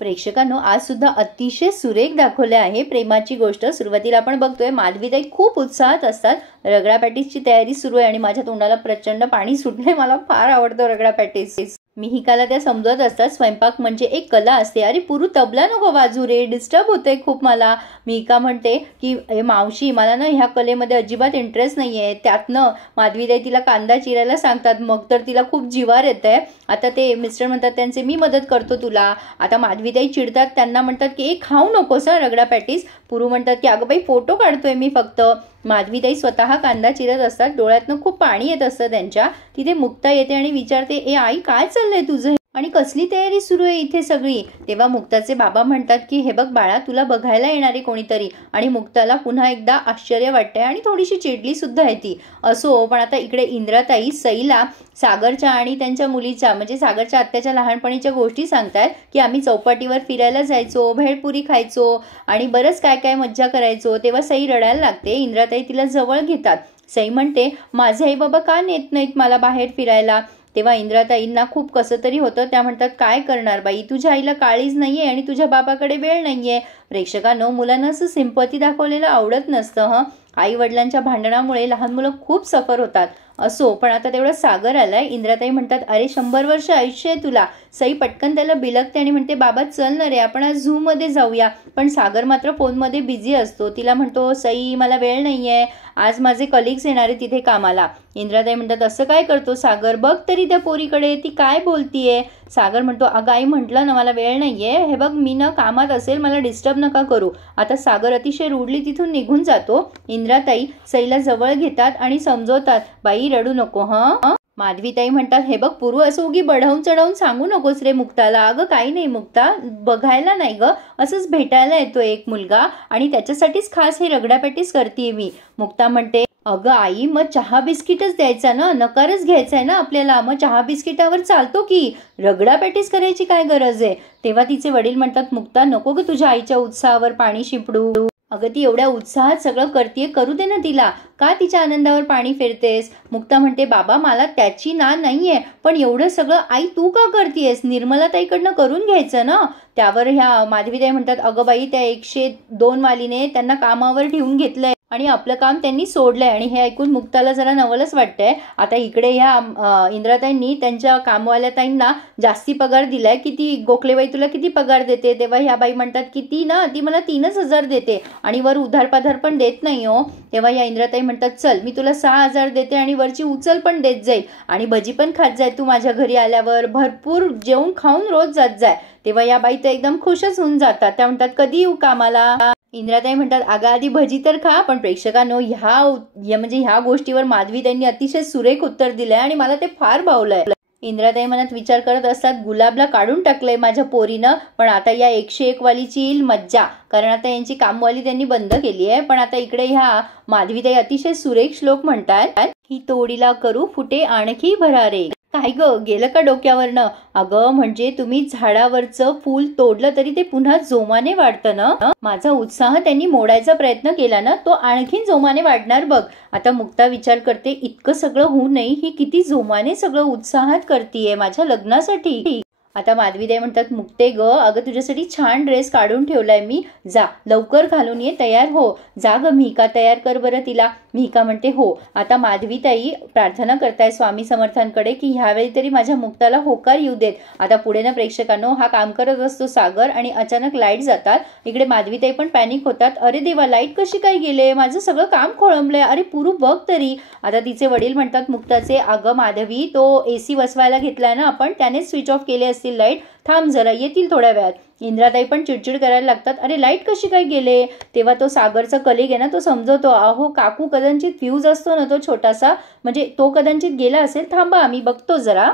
प्रेक्षकांनो, आज सुद्धा अतिशय सुरेख दाखवले आहे प्रेमाची गोष्ट। सुरुवातीला आपण बघतोय माधवीताई खूप उत्साहात असतात। रगडा पॅटीसची तयारी सुरू आहे आणि माझ्या तोंडाला प्रचंड पाणी सुटले। मला फार आवडतो रगडा पॅटीस। मिहिकाला त्या समजत असतात स्वयंपाक म्हणजे एक कला असते। अरे पुरू तबला नको वाजू रे, डिस्टर्ब होतंय खूप मला। मिहिका म्हणते की मावशी मला ना ह्या कलेमध्ये अजिबात इंटरेस्ट नाहीये। त्यातनं माधवीताई तिला कांदा चिरायला सांगतात, मग तर तिला खूप जिवार येतंय। आता ते मिस्टर म्हणतात त्यांचे मी मदत करतो तुला। आता माधवीताई चिडतात, त्यांना म्हणतात की खाऊ नकोस रगडा पॅटीस। पुरू म्हणतात की अगं बाई फोटो काढतोय मी फक्त। माधवीताई स्वतः कांदा चिरत असतात, डोळ्यातनं खूप पाणी येत असतं त्यांच्या। तिथे मुक्ता येते आणि विचारते, ए आई काय चाललंय तुझं आणि कसली तयारी सुरू आहे इथे सगळी। तेव्हा मुक्ताचे बाबा म्हणतात की हे बघ बाळा, तुला बघायला येणारे कोणीतरी। आणि मुक्ताला पुन्हा एकदा आश्चर्य वाटतंय आणि थोडीशी चिडली सुद्धा आहे ती। असो, पण आता इकडे इंद्राताई सईला सागरच्या आणि त्यांच्या मुलीच्या म्हणजे सागरच्या आत्याच्या लहानपणीच्या गोष्टी सांगतात की आम्ही चौपाटीवर फिरायला जायचो, भेळपुरी खायचो आणि बरंच काय काय मज्जा करायचो। तेव्हा सई रडायला लागते। इंद्राताई तिला जवळ घेतात। सई म्हणते, माझे आई बाबा का नेत नाहीत मला बाहेर फिरायला। तेव्हा इंद्राताईंना खूप कसं तरी होतं। त्या म्हणतात, काय करणार बाई, तुझ्या आईला काळीज नाहीये आणि तुझ्या बाबाकडे वेळ नाहीये। प्रेक्षकांनो, मुलांना असं सिंपती दाखवलेलं आवडत नसतं। आई वडिलांच्या भांडणामुळे लहान मुलं खूप सफर होतात। असो, पण आता तेवढा सागर आलाय। इंद्राताई म्हणतात, अरे 100 वर्ष आयुष्य आहे तुला। सई पटकन त्याला बिलकते आणि म्हणते, बाबा चल ना रे, आपण आज झू मध्ये जाऊया। पण सागर मात्र फोनमध्ये बिझी असतो। तिला म्हणतो, सई मला वेळ नाहीये, आज माझे कलिग्स येणार आहे तिथे कामाला। इंद्राताई म्हणतात, असं काय करतो सागर, बघ तरी त्या पोरीकडे, ती काय बोलतीये। सागर म्हणतो, अगं आई म्हटलं ना मला वेळ नाहीये, हे बघ मी ना कामात असेल, मला डिस्टर्ब नका करू। आता सागर अतिशय रूडली तिथून निघून जातो। इंद्राताई सईला जवळ घेतात आणि समजवतात, बाई रडू नको हं। माधवीताई म्हणतात, हे बघ पुरू, असं उगी बढवून चढवून सांगू नकोस रे मुक्ताला। अगं काही नाही मुक्ता, बघायला नाही ग, असंच भेटायला येतो एक मुलगा आणि त्याच्यासाठीच खास हे रगडा पॅटीस करते मी। मुक्ता म्हणते, अगं आई मग चहा बिस्किटच द्यायचा ना, नकारच घ्यायचा आहे ना आपल्याला, मग चहा बिस्किटावर चालतो की, रगडा पॅटीस करायची काय गरज आहे। तेव्हा तिचे वडील म्हणतात, मुक्ता नको ग तुझ्या आईच्या उत्साहावर पाणी शिंपडू। अगं ती एवढ्या उत्साहात सगळं करते, करू दे ना तिला, का तिच्या आनंदावर पाणी फेरतेस। मुक्ता म्हणते, बाबा मला त्याची ना नाहीये, पण एवढं सगळं आई तू का करतेस, निर्मलाताईकडनं करून घ्यायचं ना। त्यावर ह्या माधवीताई म्हणतात, अगं बाई त्या 102 वालीने त्यांना कामावर ठेवून घेतलंय आणि आपलं काम त्यांनी सोडलंय। आणि हे ऐकून मुक्ताला जरा नवलच वाटतंय। आता इकडे ह्या इंद्राताईंनी त्यांच्या कामवाल्या ताईंना जास्ती पगार दिलाय। किती गोखलेबाई तुला किती पगार देते। तेव्हा ह्या बाई म्हणतात की ती मला 3,000 देते आणि वर उधार पाधार पण देत नाही हो। तेव्हा या इंद्राताई म्हणतात, चल मी तुला 6,000 देते आणि वरची उचल पण देत जाईल आणि भजी पण खात जाय तू माझ्या घरी आल्यावर, भरपूर जेवून खाऊन रोज जात जाय। तेव्हा या बाई तर एकदम खुशच होऊन जातात। त्या म्हणतात, कधी येऊ कामाला। इंद्राताई म्हणतात, अगं आधी भजी तर खा। पण प्रेक्षकांनो, ह्या गोष्टीवर माधवीताईंनी अतिशय सुरेख उत्तर दिलंय आणि मला ते फार भावलंय। इंद्राताई मनात विचार करत असतात, गुलाबला काढून टाकलंय माझ्या पोरीनं, पण आता या 101 वालीची येईल मज्जा, कारण आता यांची कामवाली त्यांनी बंद केली आहे। पण आता इकडे ह्या माधवीताई अतिशय सुरेख श्लोक म्हणतात, ही तोडीला करू फुटे आणखी भरारे। काय ग, गेलं का डोक्यावरनं। अगं म्हणजे तुम्ही झाडावरचं फूल तोडलं तरी ते पुन्हा जोमाने वाढतं ना। माझा उत्साह त्यांनी मोडायचा प्रयत्न केला ना, तो आणखीन जोमाने वाढणार बघ। आता मुक्ता विचार करते, इतकं सगळं होऊ नये, ही किती जोमाने सगळं उत्साहात करतीये माझ्या लग्नासाठी। आता माधवीताई म्हणतात, मुक्ते ग, अगं तुझ्यासाठी छान ड्रेस काढून ठेवलाय मी, जा लवकर घालून ये, तयार हो। जा ग मिहिका, तयार कर बरं तिला। मिहिका म्हणते, हो। आता माधवीताई प्रार्थना करताय स्वामी समर्थांकडे की ह्यावेळी तरी माझ्या मुक्ताला होकार येऊ देत। आता पुढे ना प्रेक्षकांनो, हा काम करत असतो सागर आणि अचानक लाईट जातात। इकडे माधवीताई पण पॅनिक होतात, अरे देवा लाईट कशी काय गेले, माझं सगळं काम खोळंबलंय, अरे पुरू बघ तरी। आता तिचे वडील म्हणतात मुक्ताचे, अगं माधवी, तो AC बसवायला घेतलाय ना आपण, त्यानेच स्विच ऑफ केले असतील लाईट, थांब जरा, येतील थोड्या वेळात। इंद्राताई पण चिडचिड करायला लागतात, अरे लाईट कशी काय गेले। तेव्हा तो सागरचा कलिग आहे ना, तो समजवतो, अहो काकू कदाचित फ्यूज असतो ना तो छोटासा, म्हणजे तो कदाचित गेला असेल, थांबा आम्ही बघतो जरा।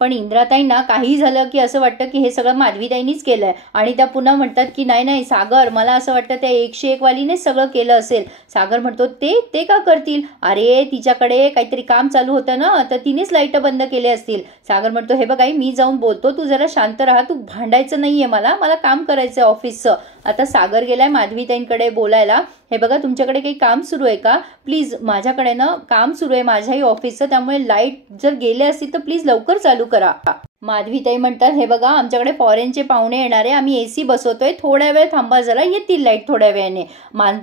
पण इंद्राताईंना काही झालं की असं वाटतं की हे सगळं माधवीताईंनीच केलंय आणि त्या पुन्हा म्हणतात की नाही सागर, मला असं वाटतं त्या 101 वालीनेच सगळं केलं असेल। सागर म्हणतो, ते का करतील, अरे तिच्याकडे काहीतरी काम चालू होतं ना, तर तिनेच लाईट बंद केले असतील। सागर म्हणतो, हे बघ आई, मी जाऊन बोलतो, तू जरा शांत राहा, तू भांडायचं नाहीये, मला काम करायचंय ऑफिसचं। आता सागर गेलाय माधवीताईंकडे बोलायला, हे बघा तुमच्याकडे काही काम सुरू आहे का, प्लीज माझ्याकडे ना काम सुरू आहे माझ्याही ऑफिसचं, त्यामुळे लाईट जर गेले असतील तर प्लीज लवकर चालू करा। माधवीताई म्हणतात, हे बघा आमच्याकडे फॉरेनचे पाहुणे येणारे, आम्ही एसी बसवतोय, थोड्या वेळ थांबा जरा, येतील लाईट थोड्या वेळाने,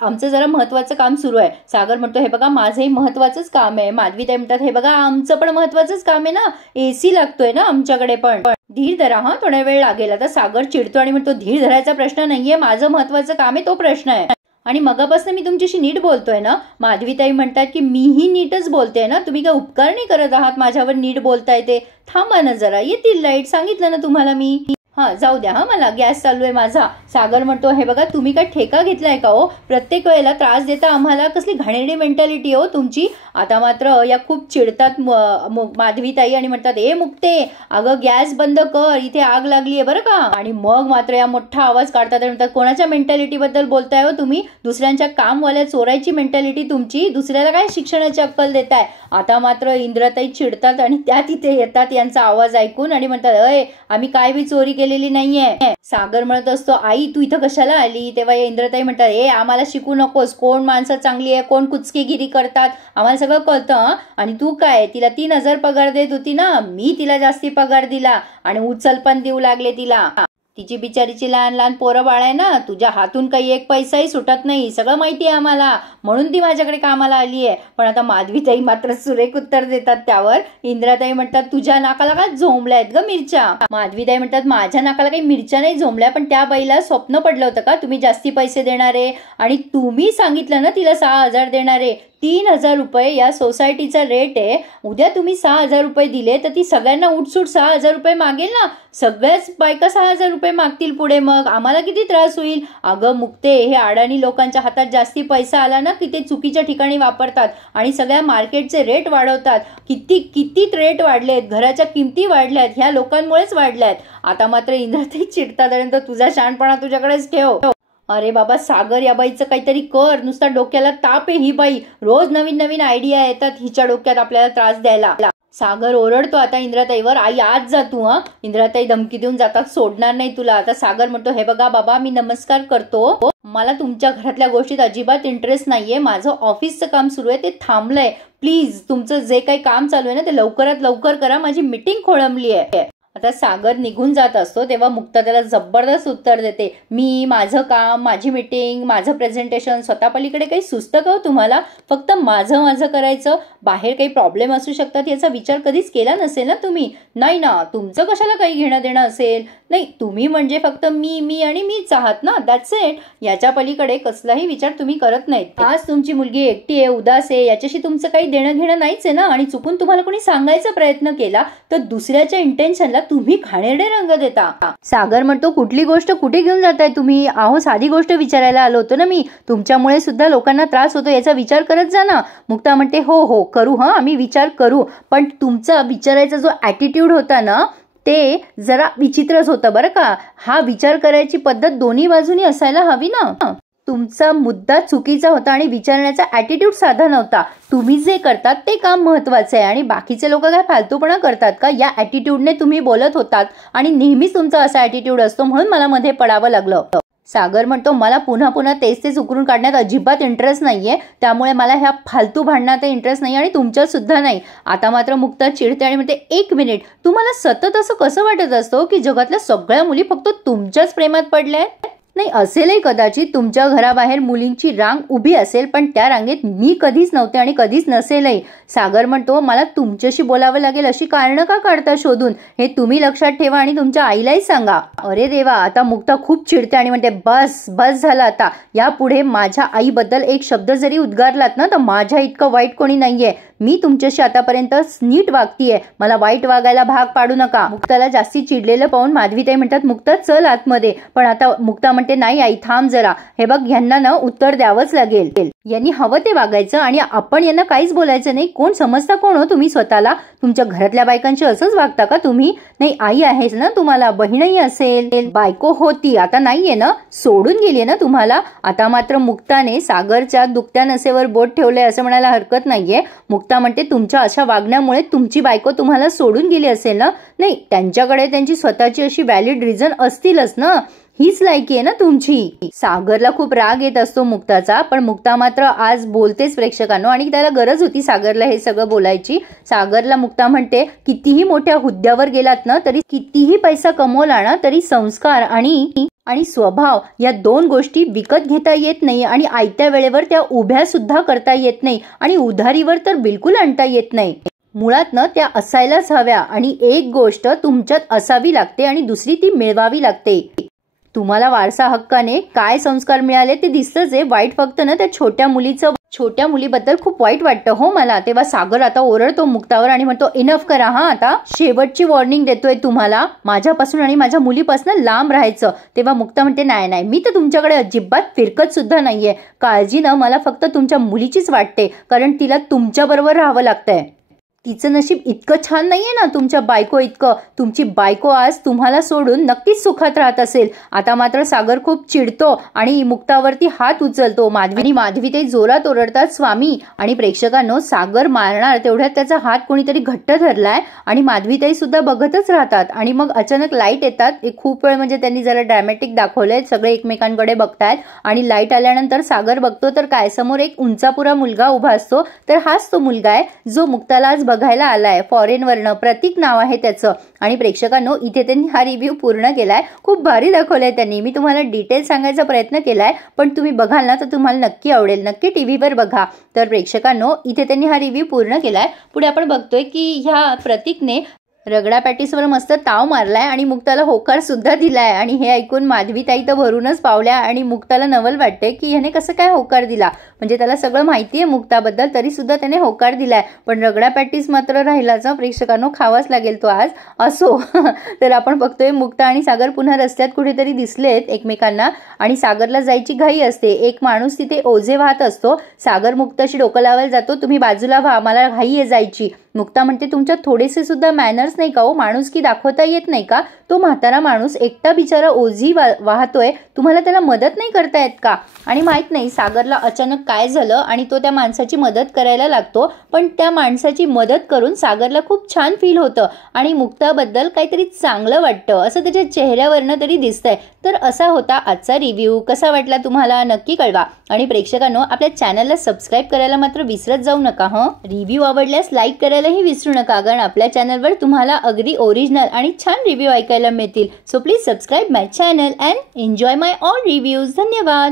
आमचं जरा महत्वाचं काम सुरू आहे. सागर म्हणतो, हे बघा माझंही महत्वाचंच काम आहे. माधवीताई म्हणतात, हे बघा आमचं पण महत्वाचंच काम आहे ना, एसी लागतोय ना आमच्याकडे पण, धीर धरा हा, थोड्या वेळ लागेल. आता सागर चिडतो आणि म्हणतो, धीर धरायचा प्रश्न नाहीये, माझं महत्वाचं काम आहे तो प्रश्न आहे. आणि मगापासून मी तुमच्याशी नीट बोलतोय ना. माधवीताई म्हणतात की मीही नीटच बोलते ना, तुम्ही काय उपकार नाही करत आहात माझ्यावर नीट बोलताय ते. थांबा ना जरा, येतील लाईट, सांगितलं ना तुम्हाला मी. हा जाऊ द्या, हा मला गॅस चालू आहे माझा. सागर म्हणतो, हे बघा तुम्ही काय ठेका घेतलाय का हो, प्रत्येक वेळेला त्रास देता आम्हाला, कसली घाणेरडी मेंटॅलिटी हो तुमची. आता मात्र या खूप चिडतात माधवीताई आणि म्हणतात, ए मुक्ते, अगं गॅस बंद कर, इथे आग लागलीये बरं का. आणि मग मात्र या मोठा आवाज काढतात आणि म्हणतात, कोणाच्या मेंटॅलिटी बद्दल बोलताय हो तुम्ही, दुसऱ्यांच्या कामवाल्या चोरायची मेंटॅलिटी तुमची, दुसऱ्याला काय शिक्षणाची अक्कल देताय. आता मात्र इंद्राताई चिडतात आणि त्या तिथे येतात यांचा आवाज ऐकून आणि म्हणतात, अय आम्ही काय बी चोरी केलेली नाहीये. सागर म्हणत असतो, आई तू इथं कशाला आली. तेव्हा इंद्रताई म्हणतात, ए आम्हाला शिकू नकोस, कोण माणसं चांगली आहे, कोण कुचकीगिरी करतात, आम्हाला सगळं कळतं. आणि तू काय, तिला 3,000 पगार देत होती ना, मी तिला जास्ती पगार दिला आणि उचल पण देऊ लागले तिला. तिची बिचारीची लहान लहान पोरं बाळ आहे ना, तुझ्या हातून काही एक पैसाही सुटत नाही, सगळं माहिती आहे आम्हाला, म्हणून ती माझ्याकडे कामाला आली आहे. पण आता माधवीताई मात्र सुरेख उत्तर देतात त्यावर. इंद्राताई म्हणतात, तुझ्या नाकाला काय झोंबल्या आहेत ग मिरच्या. माधवीताई म्हणतात, माझ्या नाकाला काही मिरच्या नाही झोंबल्या, पण त्या बाईला स्वप्न पडलं होतं का तुम्ही जास्ती पैसे देणारे, आणि तुम्ही सांगितलं ना तिला 6,000 देणारे. 3,000 रुपये या सोसायटीचा रेट आहे. उद्या तुम्ही 6,000 रुपये दिले तर ती सगळ्यांना उठसूट 6,000 रुपये मागेल ना, सगळ्याच बायका 6,000 रुपये मागतील पुढे, मग आम्हाला किती त्रास होईल. अगं मुक्ते, हे अडाणी लोकांच्या हातात जास्ती पैसा आला ना की ते चुकीच्या ठिकाणी वापरतात आणि सगळ्या मार्केटचे रेट वाढवतात. किती रेट वाढलेत, घराच्या किमती वाढल्यात, ह्या लोकांमुळेच वाढल्यात. आता मात्र इंद्राताई चिडतात, तुझा शहाणपणा तुझ्याकडेच ठेव. अरे बाबा सागर, या बाईचं काहीतरी कर, नुसता डोक्याला ताप आहे ही बाई, रोज नवीन नवीन आयडिया येतात हिच्या डोक्यात आपल्याला त्रास द्यायला. सागर ओरडतो आता इंद्राताईवर, आई आज जा तू. इंद्राताई धमकी देऊन जातात, सोडणार नाही तुला. आता सागर म्हणतो, हे बघा बाबा मी नमस्कार करतो, मला तुमच्या घरातल्या गोष्टीत अजिबात इंटरेस्ट नाहीये, माझं ऑफिसचं काम सुरू आहे ते थांबलंय, प्लीज तुमचं जे काही काम चालू आहे ना ते लवकरात लवकर करा, माझी मीटिंग खोळंबली आहे. आता सागर निघून जात असतो तेव्हा मुक्ता त्याला जबरदस्त उत्तर देते, मी माझं काम, माझी मीटिंग, माझं प्रेझेंटेशन, स्वतः पलीकडे काही सुचतं का तुम्हाला, फक्त माझं करायचं, बाहेर काही प्रॉब्लेम असू शकतात याचा विचार कधीच केला नसेल ना तुम्ही. नाही ना, तुमचं कशाला काही घेणं देणं असेल, नाही तुम्ही म्हणजे फक्त मी आणि मीच आहात ना, दॅट्स इट. याच्या पलीकडे कसलाही विचार तुम्ही करत नाहीत. आज तुमची मुलगी एकटी आहे, उदास आहे, याच्याशी तुमचं काही देणं घेणं नाहीच आहे ना, आणि चुकून तुम्हाला कोणी सांगायचा प्रयत्न केला तर दुसऱ्याच्या इंटेन्शनला तुम्ही घाणेरडे रंग देता. सागर म्हणतो, कुठली गोष्ट कुठे घेऊन जाताय तुम्ही, अहो साधी गोष्ट विचारायला आलो होतो ना मी, तुमच्यामुळे सुद्धा लोकांना त्रास होतो याचा विचार करत जा ना. मुक्ता म्हणते, हो करू, आम्ही विचार करू, पण तुमचा विचारायचा जो ॲटिट्यूड होता ना ते जरा विचित्रच होतं बरं का. हा विचार करायची पद्धत दोन्ही बाजूनी असायला हवी ना. तुमचा मुद्दा चुकीचा होता आणि विचारण्याचा ॲटिट्यूड साधा नव्हता. तुम्ही जे करतात ते काम महत्वाचं आहे आणि बाकीचे लोक काय फालतूपणा करतात का, या ॲटिट्यूडने तुम्ही बोलत होतात आणि नेहमीच तुमचा असा ॲटिट्यूड असतो, म्हणून मला मध्ये पडावं लागलं. सागर म्हणतो, मला पुन्हा तेच उकरून काढण्यात अजिबात इंटरेस्ट नाहीये, त्यामुळे मला ह्या फालतू भांडणात इंटरेस्ट नाही आणि तुमच्यात सुद्धा नाही. आता मात्र मुक्ता चिडते आणि म्हणते, एक मिनिट, तुम्हाला सतत असं कसं वाटत असतं की जगातल्या सगळ्या मुली फक्त तुमच्याच प्रेमात पडल्या आहेत. नाही असेलही कदाचित, तुमच्या घराबाहेर मुलींची रांग उभी असेल, पण त्या रांगेत मी कधीच नव्हते आणि कधीच नसेलही. सागर म्हणतो, मला तुमच्याशी बोलावं लागेल अशी कारणं का काढता शोधून, हे तुम्ही लक्षात ठेवा आणि तुमच्या आईलाही सांगा. अरे देवा, आता मुक्ता खूप चिडते आणि म्हणते, बस झालं आता, यापुढे माझ्या आईबद्दल एक शब्द जरी उद्गारलात ना तर माझ्या इतकं वाईट कोणी नाहीये, मी तुमच्याशी आतापर्यंत नीट वागतीये, मला वाईट वागायला भाग पाडू नका. मुक्ताला जास्ती चिडलेलं पाहून माधवीताई म्हणतात, मुक्ता चल आतमध्ये, पण आता मुक्ता म्हणते, नाही आई थांब जरा, हे बघ ह्यांना ना उत्तर द्यावंच लागेल, यांनी हवं ते वागायचं आणि आपण यांना काहीच बोलायचं नाही. कोण समजता कोण हो तुम्ही स्वतःला, तुमच्या घरातल्या बायकांशी असंच वागता का तुम्ही. नाही आई आहेच ना तुम्हाला, बहीणही असेल, बायको होती, आता नाहीये ना, सोडून गेलीये ना तुम्हाला. आता मात्र मुक्ताने सागरच्या दुखत्या नसेवर बोट ठेवलंय असं म्हणायला हरकत नाहीये. मुक्ता मुक्ता म्हणते तुमच्या अशा वागण्यामुळे तुमची बायको तुम्हाला सोडून गेली असेल ना. नाही, त्यांच्याकडे त्यांची स्वतःची अशी व्हॅलिड रिझन असतीलच ना. हीच लायकी आहे ना तुमची. सागरला खूप राग येत असतो मुक्ताचा, पण मुक्ता मात्र आज बोलतेच प्रेक्षकांनो, आणि त्याला गरज होती सागरला हे सगळं बोलायची. सागरला मुक्ता म्हणते कितीही मोठ्या हुद्द्यावर गेलात ना, तरी कितीही पैसा कमवला ना, तरी संस्कार आणि स्वभाव या 2 गोष्टी विकत घेता येत नाही, आणि आयत्या वेळेवर त्या उभ्या सुद्धा करता येत नाही, आणि उधारीवर तर बिलकुल आणता येत नाही. मुळात ना त्या असायलाच हव्या, आणि एक गोष्ट तुमच्यात असावी लागते आणि दुसरी ती मिळवावी लागते. तुम्हाला वारसा हक्काने काय संस्कार मिळाले ते दिसतच आहे. वाईट फक्त ना त्या छोट्या मुलीबद्दल खूप वाईट वाटतं हो मला. तेव्हा सागर आता ओरडतो मुक्तावर आणि म्हणतो इनफ करा हा, आता शेवटची वॉर्निंग देतोय तुम्हाला, माझ्यापासून आणि माझ्या मुलीपासून लांब राहायचं. तेव्हा मुक्ता म्हणते नाही नाही, मी तर तुमच्याकडे अजिबात फिरकत सुद्धा नाहीये. काळजी ना मला फक्त तुमच्या मुलीचीच वाटते, कारण तिला तुमच्या बरोबर राहावं लागतंय. तिचं नशीब इतकं छान नाहीये ना तुमच्या बायको इतकं. तुमची बायको आज तुम्हाला सोडून नक्कीच सुखात राहत असेल. आता मात्र सागर खूप चिडतो आणि मुक्तावरती हात उचलतो. माधवी ते जोरात ओरडतात स्वामी. आणि प्रेक्षकांनो, सागर मारणार तेवढ्यात त्याचा हात कोणीतरी घट्ट धरलाय, आणि माधवीताई सुद्धा बघतच राहतात. आणि मग अचानक लाईट येतात. खूप वेळ म्हणजे त्यांनी जरा ड्रॅमॅटिक दाखवलंय, सगळे एकमेकांकडे बघतायत. आणि लाईट आल्यानंतर सागर बघतो तर काय, समोर एक उंचापुरा मुलगा उभा असतो. तर हाच तो मुलगा आहे जो मुक्ताला आज बघायला आलाय फॉरेनवरनं. प्रतीक नाव आहे त्याचं. आणि प्रेक्षकांनो, इथे त्यांनी हा रिव्ह्यू पूर्ण केलाय. खूप भारी दाखवलाय त्यांनी. मी तुम्हाला डिटेल सांगायचा प्रयत्न केलाय, पण तुम्ही बघाल ना तर तुम्हाला नक्की आवडेल. नक्की टीव्हीवर बघा. तर प्रेक्षकांनो, इथे त्यांनी हा रिव्ह्यू पूर्ण केलाय. पुढे आपण बघतोय की ह्या प्रतीकने रगडा पॅटीसवर मस्त ताव मारलाय आणि मुक्ताला होकार सुद्धा दिलाय. आणि हे ऐकून माधवीताई तर भरूनच पावल्या, आणि मुक्ताला नवल वाटते की ह्याने कसं काय होकार दिला. म्हणजे त्याला सगळं माहिती आहे मुक्ताबद्दल, तरी सुद्धा त्याने होकार दिलाय. पण रगडा पॅटीस मात्र राहिलाच प्रेक्षकांनो, खावाच लागेल तो आज. असो. तर आपण बघतोय मुक्ता आणि सागर पुन्हा रस्त्यात कुठेतरी दिसलेत एकमेकांना, आणि सागरला जायची घाई असते. एक माणूस तिथे ओझे वाहत असतो. सागर मुक्ताशी डोकं लावायला जातो, तुम्ही बाजूला व्हा, मला घाई आहे जायची. मुक्ता म्हणते तुमच्यात थोडेसे सुद्धा मॅनर्स नाही का हो, माणुसकी दाखवता येत नाही का. तो म्हातारा माणूस एकटा बिचारा ओझी वाहतोय, तुम्हाला त्याला मदत नाही करता येत का. आणि माहित नाही सागरला अचानक काय झालं आणि तो त्या माणसाची मदत करायला लागतो. पण त्या माणसाची मदत करून सागरला खूप छान फील होतं, आणि मुक्ताबद्दल काहीतरी चांगलं वाटतं असं त्याच्या चेहऱ्यावरनं तरी दिसतंय. तर असा होता आजचा रिव्ह्यू. कसा वाटला तुम्हाला नक्की कळवा. आणि प्रेक्षकांनो, आपल्या चॅनलला सबस्क्राईब करायला मात्र विसरत जाऊ नका हं. रिव्ह्यू आवडल्यास लाईक करायलाही विसरू नका, कारण आपल्या चॅनलवर तुम्हाला अगदी ओरिजिनल आणि छान रिव्ह्यू ऐकायला मिळतील. So please subscribe my channel and enjoy my all reviews. धन्यवाद.